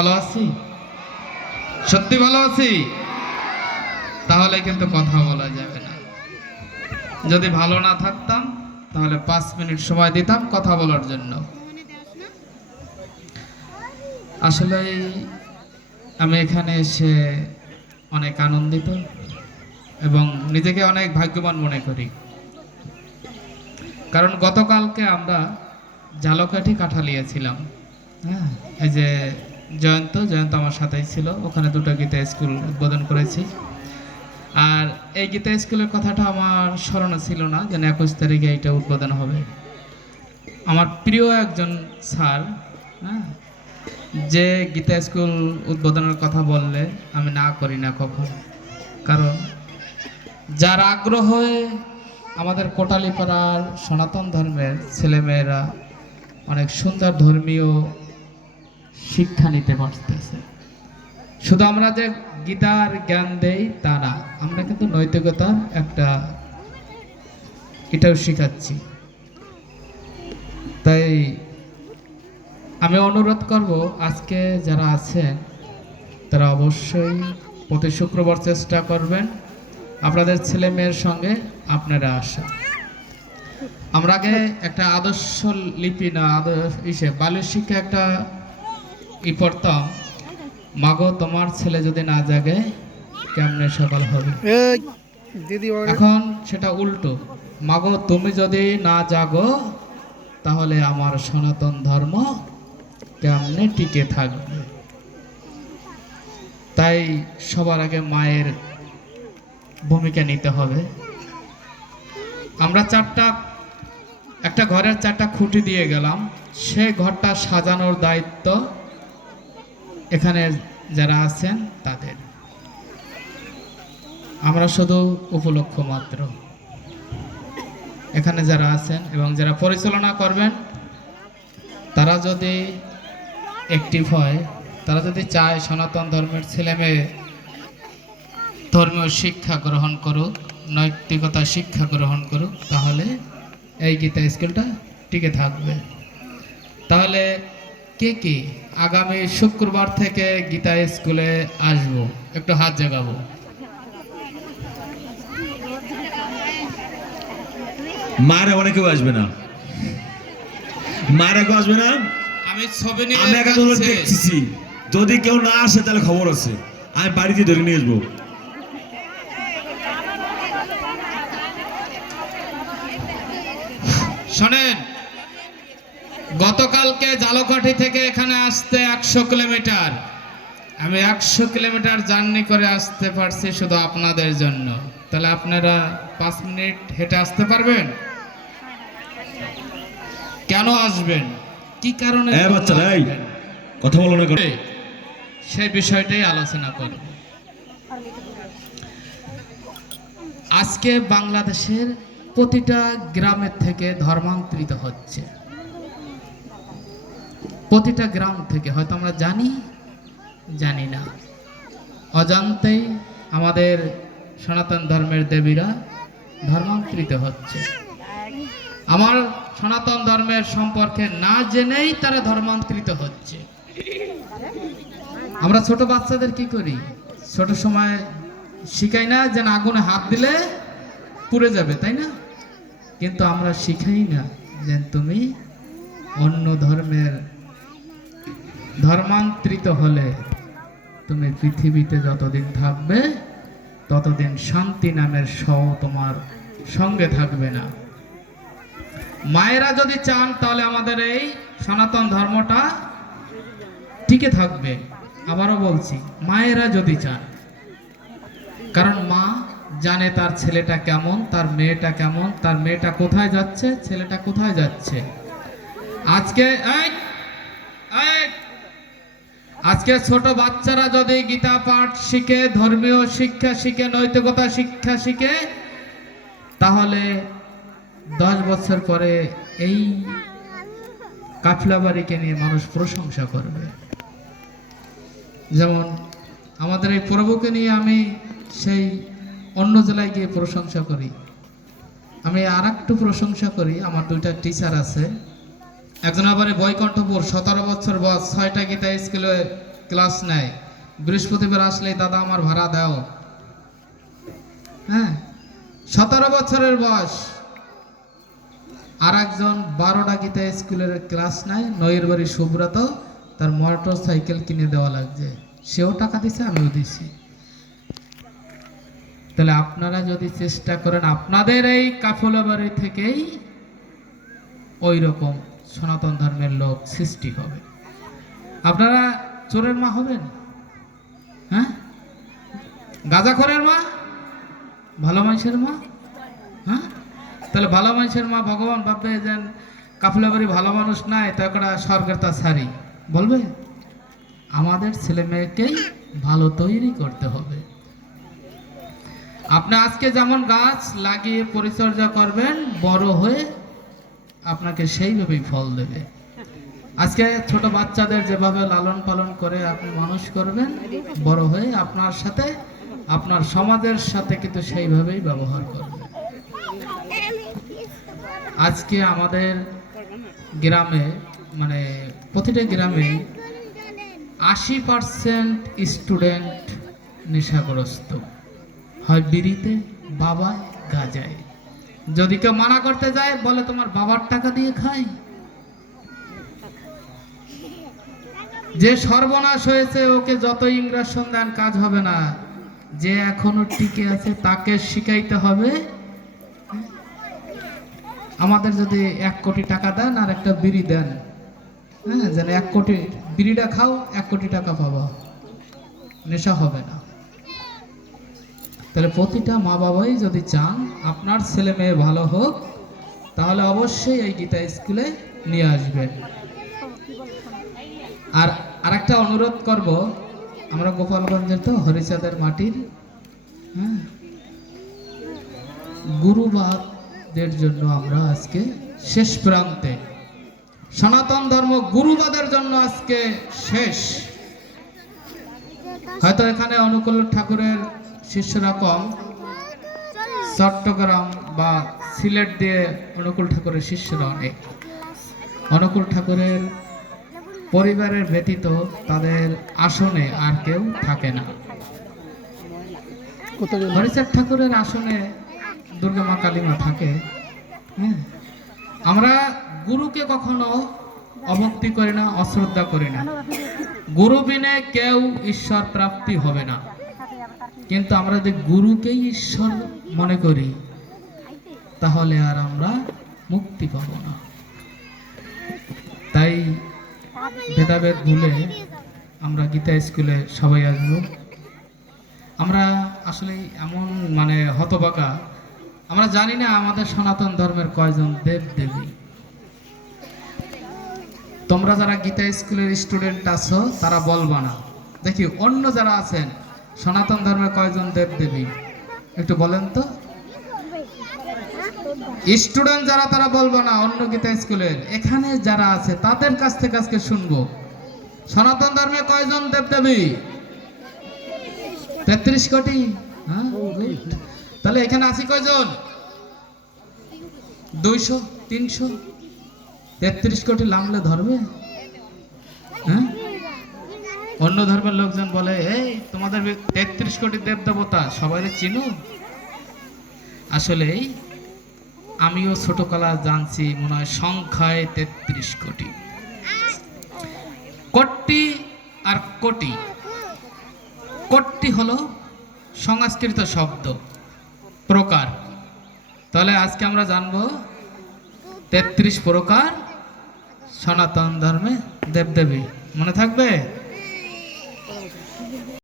ভালো আছি, সত্যি ভালো আছি, তাহলে কিন্তু কথা বলা যাবে না। যদি ভালো না থাকতাম তাহলে 5 মিনিট সময় দিতাম কথা বলার জন্য। আসলে আমি এখানে এসে অনেক আনন্দিত এবং নিজেকে অনেক ভাগ্যবান মনে করি, কারণ গতকালকে আমরা ঝালকাঠি কাঠালিয়েছিলাম। হ্যাঁ, এই যে জয়ন্ত আমার সাথেই ছিল, ওখানে দুটো গীতা স্কুল উদ্বোধন করেছি। আর এই গীতা স্কুলের কথাটা আমার স্মরণে ছিল না যেন 21 তারিখে এইটা উদ্বোধন হবে। আমার প্রিয় একজন স্যার, হ্যাঁ, যে গীতা স্কুল উদ্বোধনের কথা বললে আমি না করি না কখন, কারণ যার আগ্রহে আমাদের কোটালীপাড়ার সনাতন ধর্মের ছেলেমেয়েরা অনেক সুন্দর ধর্মীয় শিক্ষা নিতে পারতেছে। শুধু আমরা যে গীতার জ্ঞান দেই তা না, আমরা কিন্তু নৈতিকতার একটা এটাও শিখাচ্ছি। তাই আমি অনুরোধ করব, আজকে যারা আছেন তারা অবশ্যই প্রতি শুক্রবার চেষ্টা করবেন আপনাদের ছেলে মেয়ের সঙ্গে আপনারা আসা। আমরা আগে একটা আদর্শ লিপি না বাল্যের শিক্ষা একটা পড়তাম, মাগো তোমার ছেলে যদি না জাগে কেমনে সকাল হবে। এখন সেটা উল্টো, মাগো তুমি যদি না জাগো তাহলে আমার সনাতন ধর্ম কেমনে টিকে থাকবে। তাই সবার আগে মায়ের ভূমিকা নিতে হবে। আমরা একটা ঘরের 4টা খুঁটি দিয়ে গেলাম, সে ঘরটা সাজানোর দায়িত্ব এখানে যারা আছেন তাদের। আমরা শুধু উপলক্ষ মাত্র। এখানে যারা আছেন এবং যারা পরিচালনা করবেন তারা যদি অ্যাক্টিভ হয়, তারা যদি চায় সনাতন ধর্মের ছেলে মেয়ে ধর্মীয় শিক্ষা গ্রহণ করুক, নৈতিকতা শিক্ষা গ্রহণ করুক, তাহলে এই গীতা স্কুলটা টিকে থাকবে। তাহলে কে কে আগামী শুক্রবার থেকে গীতা স্কুলে আসবো, একটু হাত জাগাবো। মারে অনেকেও আসবে না, মারে কেউ আসবে না। আমি ছবি নিয়ে আমি একা দেখছি, যদি কেউ না আসে তাহলে খবর আছে, আমি বাড়িতে ধরে নিয়ে আসবো। শোনেন, গতকালকে ঝালকাঠি থেকে এখানে আসতে 100 কিলোমিটার, আমি 100 কিলোমিটার জার্নি করে আসতে পারছি শুধু আপনাদের জন্য। তাহলে আপনারা 5 মিনিট হেঁটে আসতে পারবেন? কেন আসবেন, কি কারণে বাচ্চারা কথা বলো না, সেই বিষয়টাই আলোচনা করব। আজকে বাংলাদেশের প্রতিটা গ্রামের থেকে ধর্মান্তরিত হচ্ছে, প্রতিটা গ্রাম থেকে। হয়তো আমরা জানি না, অজান্তেই আমাদের সনাতন ধর্মের দেবীরা ধর্মান্তরিত হচ্ছে। আমার সনাতন ধর্মের সম্পর্কে না জেনেই তারা ধর্মান্তরিত হচ্ছে। আমরা ছোট বাচ্চাদের কি করি, ছোট সময় শিখাই না যেন আগুনে হাত দিলে পুড়ে যাবে, তাই না? কিন্তু আমরা শিখাই না যে তুমি অন্য ধর্মের ধর্মান্তরিত হলে তুমি পৃথিবীতে যতদিন থাকবে ততদিন শান্তি নামের তোমার সঙ্গে থাকবে না। মায়েরা যদি চান তাহলে আমাদের এই সনাতন ধর্মটা টিকে থাকবে। আবারও বলছি, মায়েরা যদি চান, কারণ মা জানে তার ছেলেটা কেমন, তার মেয়েটা কেমন, তার মেয়েটা কোথায় যাচ্ছে, ছেলেটা কোথায় যাচ্ছে। আজকে ছোট বাচ্চারা যদি গীতা পাঠ শিখে, ধর্মীয় শিক্ষা শিখে, নৈতিকতা শিক্ষা শিখে, তাহলে 10 বছর পরে এই কাফিলাবাড়িকে নিয়ে মানুষ প্রশংসা করবে। যেমন আমাদের এই প্রভুকে নিয়ে আমি সেই অন্য জেলায় গিয়ে প্রশংসা করি। আমি আর একটু প্রশংসা করি, আমার 2টা টিচার আছে। একজন আবার বৈকণ্ঠপুর, 17 বছর বয়স, 6টা গীতা স্কুলে ক্লাস নেয়, বৃহস্পতিবার আসলে দাদা আমার ভাড়া দাও। হ্যাঁ, 17 বছরের বয়স। আর একজন 12টা গীতা স্কুলের ক্লাস নেয়, নয়ের বাড়ি সুব্রত, তার মোটর সাইকেল কিনে দেওয়া লাগছে, সেও টাকা দিছে, আমিও দিছি। তাহলে আপনারা যদি চেষ্টা করেন, আপনাদের এই কাফলাবাড়ি থেকেই ওই রকম সনাতন ধর্মের লোক সৃষ্টি হবে। আপনারা চোরের মা হবেন? হ্যাঁ, গাঁজাখোরের মা, ভালো মানুষের মা? হ্যাঁ, তাহলে ভালো মানুষের মা ভগবান ভাববে যে কাফলাবাড়ি ভালো মানুষ নাই, তো একটা স্বর্গের তা সারি বলবে? আমাদের ছেলে মেয়েকেই ভালো তৈরি করতে হবে। আপনি আজকে যেমন গাছ লাগিয়ে পরিচর্যা করবেন, বড় হয়ে আপনাকে সেইভাবেই ফল দেবে। আজকে ছোট বাচ্চাদের যেভাবে লালন পালন করে আপনি মানুষ করবেন, বড় হয়ে আপনার সাথে, আপনার সমাজের সাথে কিন্তু সেইভাবেই ব্যবহার করবেন। আজকে আমাদের গ্রামে, মানে প্রতিটা গ্রামে 80% স্টুডেন্ট নেশাগ্রস্ত, হয় বিড়িতে, বাবায়, গাঁজায়। যদি কেউ মানা করতে যায়, বলে তোমার বাবার টাকা দিয়ে খাই। যে সর্বনাশ হয়েছে, ওকে যত ইংরেজন দেন কাজ হবে না। যে এখনো টিকে আছে তাকে শিখাইতে হবে। আমাদের যদি 1 কোটি টাকা দেন আর একটা বিড়ি দেন, হ্যাঁ, যেন 1 কোটি বিড়িটা খাও, 1 কোটি টাকা পাবা, নেশা হবে না। তাহলে প্রতিটা মা বাবাই যদি চান আপনার ছেলে মেয়ে ভালো হোক, তাহলে অবশ্যই এই গীতা স্কুলে নিয়ে আসবেন। আর আরেকটা অনুরোধ করব, আমরা গোপালগঞ্জের তো হরিচাঁদের মাটির, হ্যাঁ, গুরুবাদের জন্য আমরা আজকে শেষ প্রান্তে, সনাতন ধর্ম গুরুবাদের জন্য আজকে শেষ। হয়তো এখানে অনুকূল ঠাকুরের শিষ্যরা কম, চট্টগ্রাম বা সিলেট দিয়ে অনুকূল ঠাকুরের শিষ্যরা অনেক। অনুকূল ঠাকুরের পরিবারের ব্যতীত তাদের আসনে আর কেউ থাকে না। হরিচাঁদ ঠাকুরের আসনে দুর্গা মা, কালী মা থাকে। হ্যাঁ, আমরা গুরুকে কখনো অভক্তি করি না, অশ্রদ্ধা করি না। গুরু বিনে কেউ ঈশ্বর প্রাপ্তি হবে না। কিন্তু আমরা যদি গুরুকেই ঈশ্বর মনে করি, তাহলে আর আমরা মুক্তি পাব না। তাই ভেদাভেদ ভুলে আমরা গীতা স্কুলে সবাই আসব। আমরা আসলে এমন মানে হতভাগা, আমরা জানি না আমাদের সনাতন ধর্মের কয়জন দেব দেবী। তোমরা যারা গীতা স্কুলের স্টুডেন্ট আছো তারা বলবা না, দেখি অন্য যারা আছেন সনাতন ধর্মের কয়জন দেব দেবী একটু বলেন তো। স্টুডেন্ট যারা তারা বলবো না, অন্য গীতা স্কুলের এখানে যারা আছে তাদের কাছ থেকে আজকে শুনবো সনাতন ধর্মে কয়জন দেবদেবী? 33 কোটি। হ্যাঁ, তাহলে এখানে আছি কয়জন? 200, 300, 33 কোটি লামলে ধরবে? হ্যাঁ, অন্য ধর্মের লোকজন বলে এই তোমাদের 33 কোটি দেব দেবতা সবাই চিনো। আসলে আমিও ছোটকালা জানছি, মনে হয় সংখ্যায় 33 কোটি। কোটি আর কোটি, কোটি হলো সংস্কৃত শব্দ, প্রকার। তাহলে আজকে আমরা জানবো 33 প্রকার সনাতন ধর্মে দেবদেবী। মনে থাকবে?